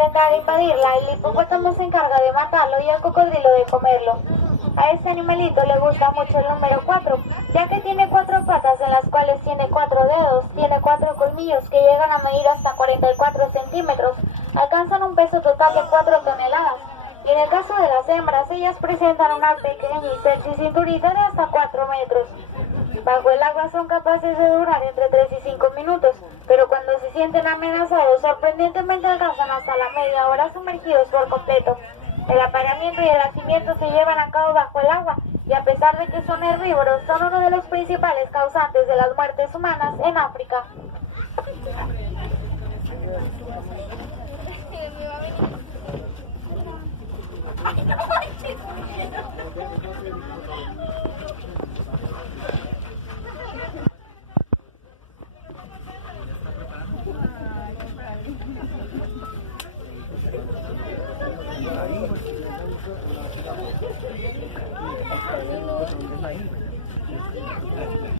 intentar invadirla, el hipopótamo se encarga de matarlo y el cocodrilo de comerlo. A este animalito le gusta mucho el número 4, ya que tiene 4 patas en las cuales tiene 4 dedos, tiene 4 colmillos que llegan a medir hasta 44 centímetros, alcanzan un peso total de 4 toneladas. Y en el caso de las hembras, ellas presentan una pequeña y sexy cinturita de hasta 4 metros. Bajo el agua son capaces de durar entre 3 y 5 minutos, pero cuando se sienten amenazados, sorprendentemente alcanzan hasta la media hora sumergidos por completo. El apareamiento y el nacimiento se llevan a cabo bajo el agua, y a pesar de que son herbívoros, son uno de los principales causantes de las muertes humanas en África. Ahí.